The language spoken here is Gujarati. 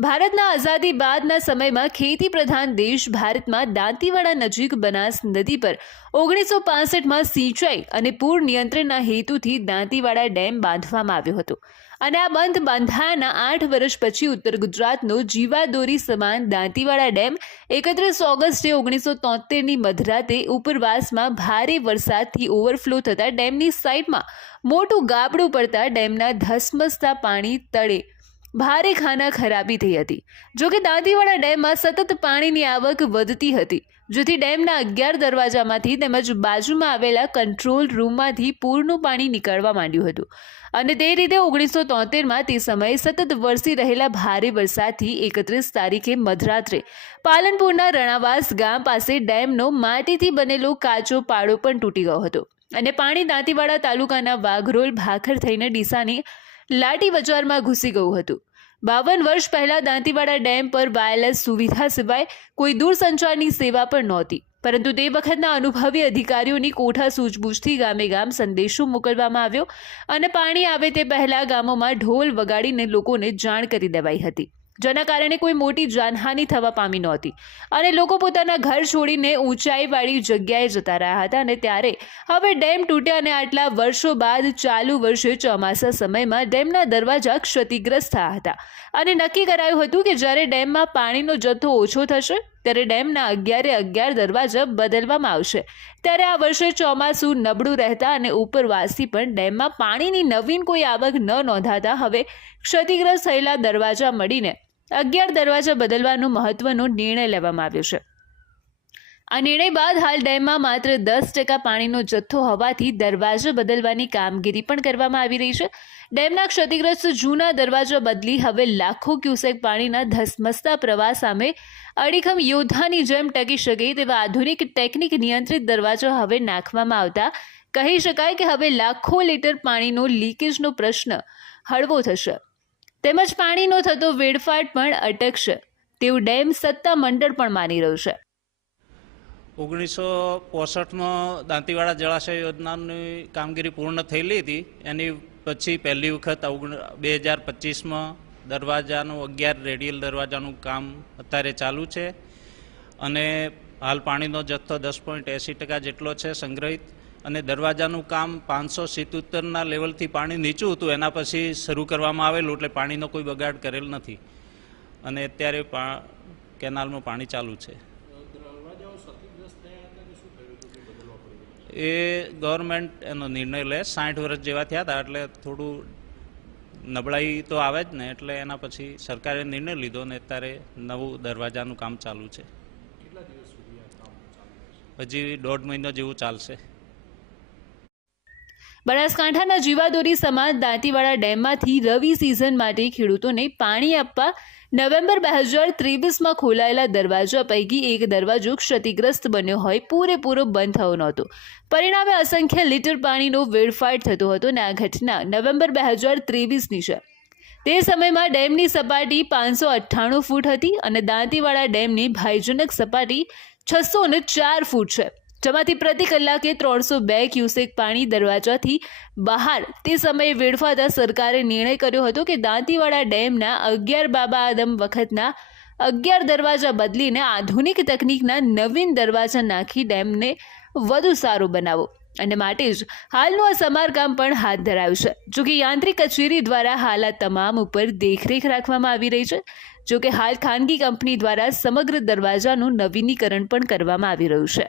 ભારતના આઝાદી બાદના સમયમાં ખેતી પ્રધાન દેશ ભારતમાં દાંતીવાડા નજીક બનાસ નદી પર ઓગણીસો પાસઠમાં સિંચાઈ અને પૂર નિયંત્રણના હેતુથી દાંતીવાડા ડેમ બાંધવામાં આવ્યો હતો. અને આ બંધ બાંધાયાના આઠ વર્ષ પછી ઉત્તર ગુજરાતનો જીવાદોરી સમાન દાંતીવાડા ડેમ એકત્રીસ ઓગસ્ટે ઓગણીસો તોતેરની મધરાતે ઉપરવાસમાં ભારે વરસાદથી ઓવરફ્લો થતા ડેમની સાઈડમાં મોટું ગાબડું પડતા ડેમના ધસમસતા પાણી તળે ભારે ખાના ખરાબી થઈ હતી. જો કે દાંતીવાડા ડેમમાં સતત પાણીની આવક વધતી હતી, જેથી ડેમના અગિયાર દરવાજામાંથી તેમજ બાજુમાં આવેલા કંટ્રોલ રૂમમાંથી પૂરનું પાણી નીકળવા માંડ્યું હતું. અને તે રીતે ઓગણીસો તોતેરમાં તે સમયે સતત વરસી રહેલા ભારે વરસાદથી એકત્રીસ તારીખે મધરાત્રે પાલનપુરના રણાવાસ ગામ પાસે ડેમનો માટીથી બનેલો કાચો પાડો પણ તૂટી ગયો હતો. અને પાણી દાંતીવાડા તાલુકાના વાઘરોલ ભાખર થઈને ડીસાની લાટી બજારમાં ઘૂસી ગયું હતું. બાવન વર્ષ પહેલાં દાંતીવાડા ડેમ પર વાયરલેસ સુવિધા સિવાય કોઈ દૂરસંચારની સેવા પણ નહોતી. પરંતુ તે વખતના અનુભવી અધિકારીઓની કોઠા સૂઝબૂછથી ગામે ગામ સંદેશો મોકલવામાં આવ્યો અને પાણી આવે તે પહેલાં ગામોમાં ઢોલ વગાડીને લોકોને જાણ કરી દેવાઈ હતી. જેના કારણે કોઈ મોટી જાનહાનિ થવા પામી નહોતી. અને લોકો પોતાના ઘર છોડીને ઊંચાઈવાળી જગ્યાએ જતા રહ્યા હતા અને ત્યારે હવે ડેમ તૂટ્યા અને આટલા વર્ષો બાદ ચાલુ વર્ષે ચોમાસા સમયમાં ડેમના દરવાજા ક્ષતિગ્રસ્ત થયા હતા. અને નક્કી કરાયું હતું કે જ્યારે ડેમમાં પાણીનો જથ્થો ઓછો થશે, ત્યારે ડેમના અગિયારે અગિયાર દરવાજા બદલવામાં આવશે. ત્યારે આ વર્ષે ચોમાસું નબળું રહેતા અને ઉપરવાસથી પણ ડેમમાં પાણીની નવીન કોઈ આવક ન નોંધાતા હવે ક્ષતિગ્રસ્ત થયેલા દરવાજા મળીને અગિયાર દરવાજા બદલવાનો મહત્વનો નિર્ણય લેવામાં આવ્યો છે. આ નિર્ણય બાદ હાલ ડેમમાં માત્ર દસ ટકા પાણીનો જથ્થો હોવાથી દરવાજો બદલવાની કામગીરી પણ કરવામાં આવી રહી છે. ડેમના ક્ષતિગ્રસ્ત જૂના દરવાજા બદલી હવે લાખો ક્યુસેક પાણીના ધસમસતા પ્રવાહ સામે અડીખમ યોદ્ધાની જેમ ટકી શકે તેવા આધુનિક ટેકનિક નિયંત્રિત દરવાજો હવે નાખવામાં આવતા કહી શકાય કે હવે લાખો લીટર પાણીનો લીકેજનો પ્રશ્ન હળવો થશે. તેમજ પાણીનો થતો વેડફાટ પણ અટકશે. તેવું ડેમ સત્તા મંડળ પણ માની રહ્યું છે. ઓગણીસો પોસઠમાં દાંતીવાડા જળાશય યોજનાની કામગીરી પૂર્ણ થયેલી હતી. એની પછી પહેલી વખત બે હજાર પચીસમાં દરવાજાનું અગિયાર રેડિયલ દરવાજાનું કામ અત્યારે ચાલુ છે. અને હાલ પાણીનો જથ્થો દસ પોઈન્ટ એંસી ટકા જેટલો છે સંગ્રહિત. અને દરવાજાનું કામ પાંચસો સિત્તોતેરના લેવલથી પાણી નીચું હતું, એના પછી શરૂ કરવામાં આવેલું એટલે પાણીનો કોઈ બગાડ કરેલ નથી. અને અત્યારે પા, કેનાલમાં પાણી ચાલુ છે. એ ગવર્મેન્ટ એનો નિર્ણય લે, સાઠ વર્ષ જેવા થયા હતા, એટલે થોડું નબળાઈ તો આવે જ ને, એટલે એના પછી સરકારે નિર્ણય લીધો ને અત્યારે નવું દરવાજાનું કામ ચાલુ છે. હજી દોઢ મહિનો જેવું ચાલશે. બનાસકાંઠાના જીવાદોરી સમાજ દાંતીવાડા ડેમમાંથી રવિ સિઝન માટે ખેડૂતોને પાણી આપવા નવેમ્બર બે હજાર ત્રેવીસમાં ખોલાયેલા દરવાજા પૈકી એક દરવાજો ક્ષતિગ્રસ્ત બન્યો હોય, પૂરેપૂરો બંધ થયો નહોતો. પરિણામે અસંખ્ય લીટર પાણીનો વેડફાટ થતો હતો અને આ ઘટના નવેમ્બર બે હજાર ત્રેવીસની છે. તે સમયમાં ડેમની સપાટી પાંચસો અઠ્ઠાણું ફૂટ હતી અને દાંતીવાડા ડેમની ભયજનક સપાટી છસો ચાર ફૂટ છે. જેમાંથી પ્રતિ કલાકે ત્રણસો બે ક્યુસેક પાણી દરવાજાથી બહાર તે સમયે વેડફાતા સરકારે નિર્ણય કર્યો હતો કે દાંતીવાડા ડેમના અગિયાર બાબા આદમ વખતના અગિયાર દરવાજા બદલીને આધુનિક તકનિકના નવીન દરવાજા નાખી ડેમને વધુ સારો બનાવો. અને માટે જ હાલનું આ સમારકામ પણ હાથ ધરાયું છે. જોકે યાંત્રિક કચેરી દ્વારા હાલ આ તમામ ઉપર દેખરેખ રાખવામાં આવી રહી છે. જોકે હાલ ખાનગી કંપની દ્વારા સમગ્ર દરવાજાનું નવીનીકરણ પણ કરવામાં આવી રહ્યું છે.